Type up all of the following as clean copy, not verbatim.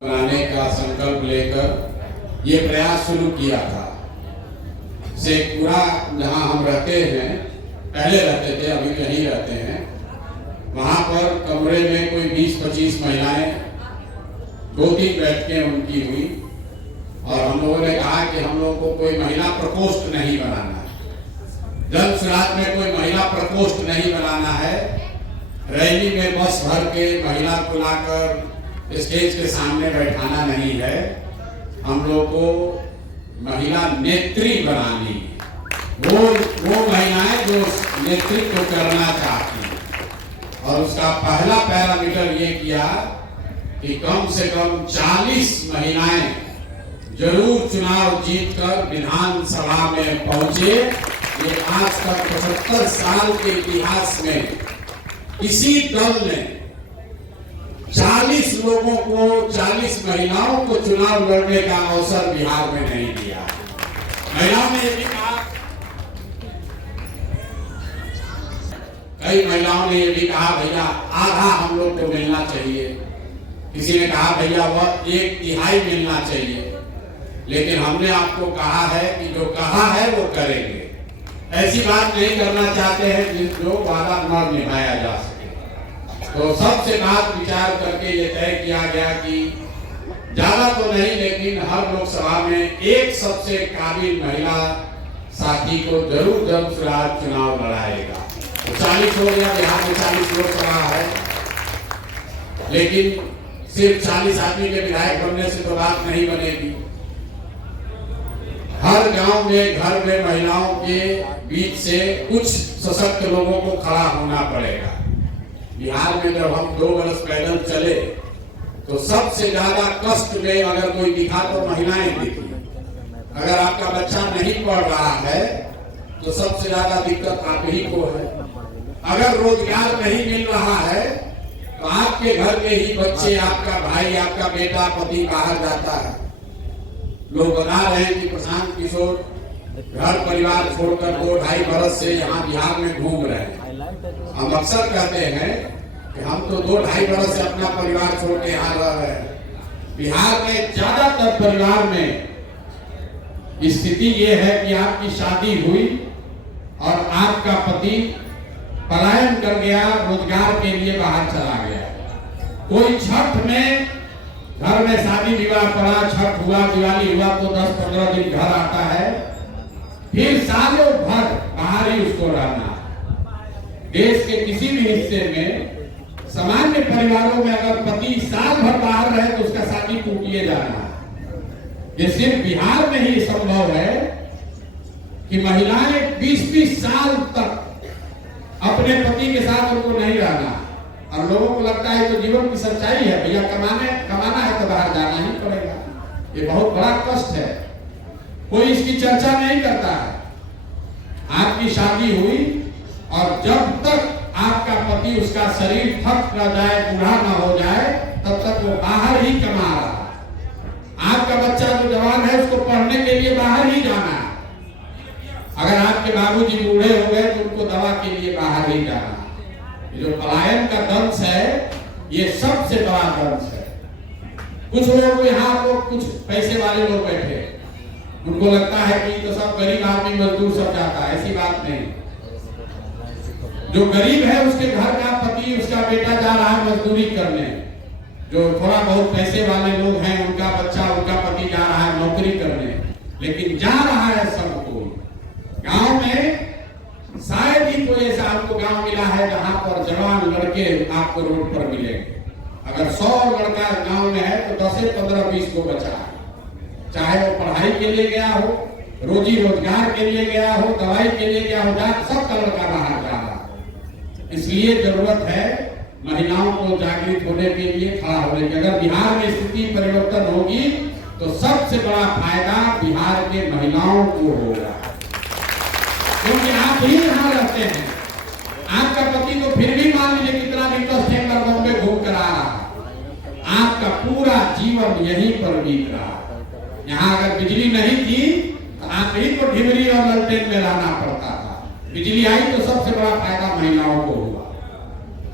बनाने का संकल्प लेकर ये प्रयास शुरू किया था। शेखपुरा जहाँ हम रहते हैं, पहले रहते थे, अभी कहीं रहते हैं, वहाँ पर कमरे में कोई 20-25 महिलाएं, 2-3 बैठकें उनकी हुई और हम लोगों ने कहा कि हम लोगों को कोई महिला प्रकोष्ठ नहीं बनाना है, जल श्राद्ध में कोई महिला प्रकोष्ठ नहीं बनाना है। रैली में बस भर के महिला को लाकर स्टेज के सामने बैठाना नहीं है, हम लोग को महिला नेत्री बनानी है। वो महिलाएं जो नेतृत्व करना चाहती हैं। और उसका पहला पैरामीटर ये किया कि कम से कम 40 महिलाएं जरूर चुनाव जीतकर विधानसभा में पहुंचे। ये आज तक 75 साल के इतिहास में किसी दल ने 40 लोगों को, 40 महिलाओं को चुनाव लड़ने का अवसर बिहार में नहीं दिया। महिलाओं ने ये भी कहा, कई महिलाओं ने ये भी कहा भैया आधा हम लोग को मिलना चाहिए, किसी ने कहा भैया वह 1/3 मिलना चाहिए। लेकिन हमने आपको कहा है कि जो कहा है वो करेंगे। ऐसी बात नहीं करना चाहते हैं जो वादा न निभाया जा सके। तो सबसे बात विचार करके ये तय किया गया कि ज्यादा तो नहीं, लेकिन हर लोकसभा में एक सबसे काबिल महिला साथी को जरूर जल श्राद्ध चुनाव लड़ाएगा। तो 40 हो गया, बिहार में 40 लोकसभा है, लेकिन सिर्फ 40 आदमी के विधायक बनने से तो बात नहीं बनेगी। हर गांव में, घर में महिलाओं के बीच से कुछ सशक्त लोगों को खड़ा होना पड़ेगा। बिहार में जब हम 2 बरस पैदल चले तो सबसे ज्यादा कष्ट में अगर कोई दिखा तो महिलाएं दिखी। अगर आपका बच्चा नहीं पढ़ रहा है तो सबसे ज्यादा दिक्कत आप ही को है। अगर रोजगार नहीं मिल रहा है तो आपके घर के ही बच्चे, आपका भाई, आपका बेटा, पति बाहर जाता है। लोग बता रहे हैं कि प्रशांत किशोर घर परिवार छोड़कर 2-2.5 बरस से यहाँ बिहार में घूम रहे हैं। हम अक्सर कहते हैं कि हम तो 2-2.5 बरस से अपना परिवार छोड़ के यहाँ रह रहे हैं। बिहार में ज्यादातर परिवार में स्थिति ये है कि आपकी शादी हुई और आपका पति पलायन कर गया, रोजगार के लिए बाहर चला गया। कोई छठ में घर में शादी विवाह पड़ा, छठ हुआ, दिवाली हुआ तो 10-15 दिन घर आता है, फिर सालों भर बाहर ही उसको रहना। देश के किसी भी हिस्से में सामान्य परिवारों में अगर पति साल भर बाहर रहे तो उसका शादी टूटिए जाना है। ये सिर्फ बिहार में ही संभव है कि महिलाएं 20-20 साल तक अपने पति के साथ उनको नहीं रहना। और लोगों को लगता है तो जीवन की सच्चाई है, भैया कमाना है तो बाहर जाना ही पड़ेगा। ये बहुत बड़ा कष्ट है, कोई इसकी चर्चा नहीं करता है। आपकी शादी हुई और जब तक आपका पति, उसका शरीर थक न जाए, बूढ़ा न हो जाए, तब तक वो बाहर ही कमा रहा है। आपका बच्चा जो जवान है उसको पढ़ने के लिए बाहर ही जाना है। अगर आपके बाबूजी बूढ़े हो गए तो उनको दवा के लिए बाहर ही जाना है। ये जो पलायन का दंश है, ये सबसे बड़ा दंश है। कुछ लोग यहाँ को, कुछ पैसे वाले लोग बैठे, उनको लगता है कि तो सब गरीब आदमी मजदूर सब जाता है। ऐसी बात नहीं। जो गरीब है उसके घर का पति, उसका बेटा जा रहा है मजदूरी करने। जो थोड़ा बहुत पैसे वाले लोग हैं, उनका बच्चा, उनका पति जा रहा है नौकरी करने। लेकिन जा रहा है सबको। गांव में शायद ही कोई ऐसा आपको गांव मिला है जहां पर जवान लड़के आपको रोड पर मिलेंगे। अगर 100 लड़का गांव में है तो 10-15-20 को बचा है। चाहे वो पढ़ाई के लिए गया हो, रोजी रोजगार के लिए गया हो, दवाई के लिए गया हो, सबका लड़का बाहर जा रहा है। इसलिए जरूरत है महिलाओं को जागृत होने के लिए, खड़ा होने की। अगर बिहार में स्थिति परिवर्तन होगी तो सबसे बड़ा फायदा बिहार के महिलाओं को होगा, क्योंकि आप ही यहाँ रहते हैं। आपका पति तो फिर भी मान लीजिए कितना भी कष्ट है, बॉम्बे घूम कर आ रहा है, आपका पूरा जीवन यहीं पर बीत रहा है। यहाँ अगर बिजली नहीं थी तो आप ही को ढिमरी और ललटेन में रहना पड़ता था। बिजली आई तो सबसे बड़ा फायदा महिलाओं को हुआ।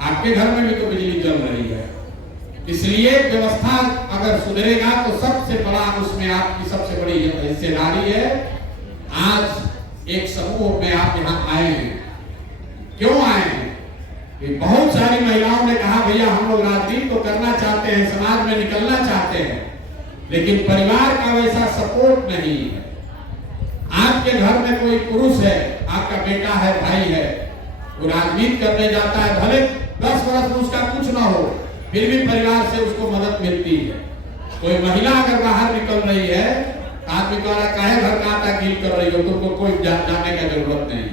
आपके घर में भी तो बिजली जल रही है, इसलिए व्यवस्था अगर सुधरेगा तो सबसे बड़ा उसमें आपकी सबसे बड़ी हिस्सेदारी है। आज एक समूह में आप यहाँ आए हैं, क्यों आए हैं? कि बहुत सारी महिलाओं ने कहा भैया हम लोग राजनीति तो करना चाहते हैं, समाज में निकलना चाहते हैं, लेकिन परिवार का वैसा सपोर्ट नहीं है। आपके घर में कोई पुरुष है, आपका बेटा है, भाई है, वो राजनीति करने जाता है, भले 10 वर्ष में उसका कुछ ना हो, फिर भी परिवार से उसको मदद मिलती है। कोई महिला अगर बाहर निकल रही है, आदमी द्वारा कहे घर का आटा गील कर रही हो, तो कोई जाने का जरूरत नहीं।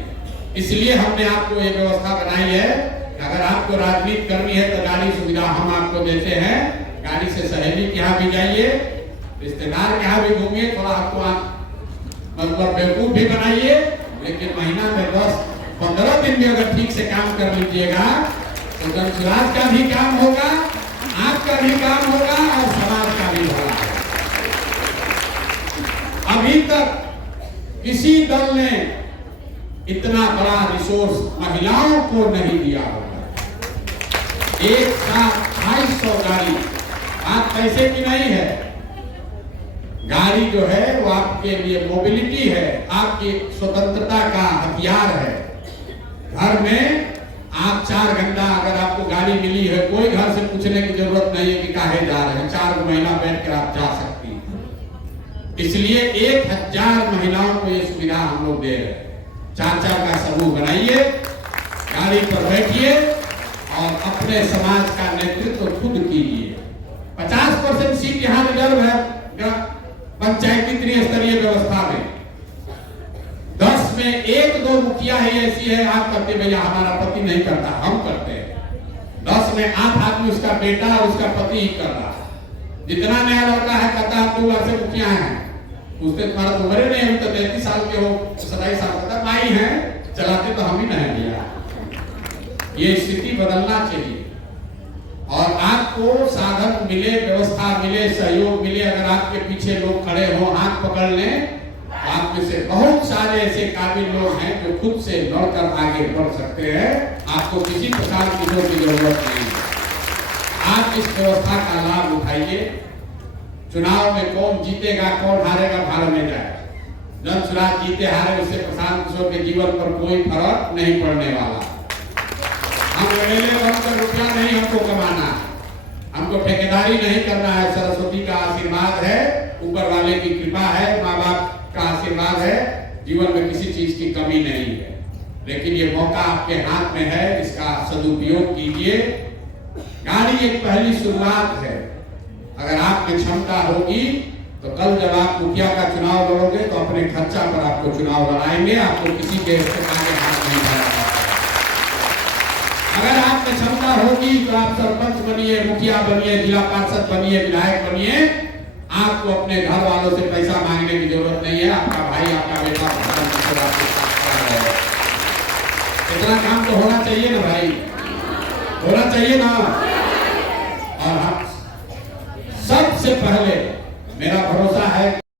इसलिए हमने आपको ये व्यवस्था बनाई है, अगर आपको राजनीति करनी है तो गाड़ी सुविधा हम आपको देते हैं। गाड़ी से सहेली के यहाँ भी जाइए, रिश्तेदार के यहाँ भी घूमिए, थोड़ा आपको आप मतलब बेवकूफ भी बनाइए, लेकिन महीना में 10-15 दिन में अगर ठीक से काम कर लीजिएगा तो जनसुराज का भी काम होगा, आपका भी काम होगा और समाज का भी होगा। अभी तक किसी दल ने इतना बड़ा रिसोर्स महिलाओं को नहीं दिया होगा। एक साथ 250 गाड़ी, आप पैसे की नहीं है, गाड़ी जो है वो आपके लिए मोबिलिटी है, आपकी स्वतंत्रता का हथियार है। घर में आप 4 घंटा अगर आपको गाड़ी मिली है, कोई घर से पूछने की जरूरत नहीं है कि काहे जा रहे हैं, 4 महीना बैठ कर आप जा सकती हैं। इसलिए 1000 महिलाओं को ये सुविधा हम लोग दे रहे हैं। 4-4 का समूह बनाइए, गाड़ी पर बैठिए और अपने समाज का नेतृत्व खुद कीजिए। 50% सीट यहाँ रिजर्व है पंचायती त्रिस्तरीय व्यवस्था में। 10 में 1-2 मुखिया ही ऐसी है, आप करते भैया हमारा पति नहीं करता, हम करते हैं। 10 में 8 आदमी उसका बेटा और उसका पति ही कर रहा है। जितना नया लड़का है कहता है 2 वर्ष से मुखिया है, उससे तुम्हारा तो उम्र नहीं, हम तो 33 साल के हो, 27 साल का माई है, चलाते तो हम ही नहीं दिया। ये स्थिति बदलना चाहिए और आपको साधन मिले, व्यवस्था मिले, सहयोग मिले। अगर आपके पीछे लोग खड़े हो, हाथ पकड़ लें, आप में से बहुत सारे ऐसे काबिल लोग हैं जो खुद से लड़कर आगे बढ़ सकते हैं। आपको किसी प्रकार की जरूरत नहीं है। आप इस व्यवस्था का लाभ उठाइए। चुनाव में कौन जीतेगा कौन हारेगा भाड़ में जाएगा। जनसुराज जीते हारे उससे प्रशांत किशोर के जीवन पर कोई फर्क नहीं पड़ने वाला। हम एमएलए बनकर रुपया नहीं हमको कमाना, हमको ठेकेदारी नहीं करना है। सरस्वती का आशीर्वाद है, ऊपर वाले की कृपा है, माँ बाप का आशीर्वाद है, जीवन में किसी चीज की कमी नहीं है। लेकिन ये मौका आपके हाथ में है, इसका सदुपयोग कीजिए। गाड़ी एक पहली शुरुआत है। अगर आप में क्षमता होगी तो कल जब आप मुखिया का चुनाव लड़ोगे तो अपने खर्चा पर आपको चुनाव लड़ाएंगे, आपको किसी के इस्तेमाल के हाथ नहीं बढ़ाएंगे। अगर आप में क्षमता होगी तो आप सरपंच बनिए, मुखिया बनिए, जिला पार्षद बनिए, विधायक बनिए। आपको अपने घर वालों से पैसा मांगने की जरूरत नहीं है। आपका भाई, आपका बेटा इतना काम तो होना चाहिए ना भाई, होना चाहिए ना।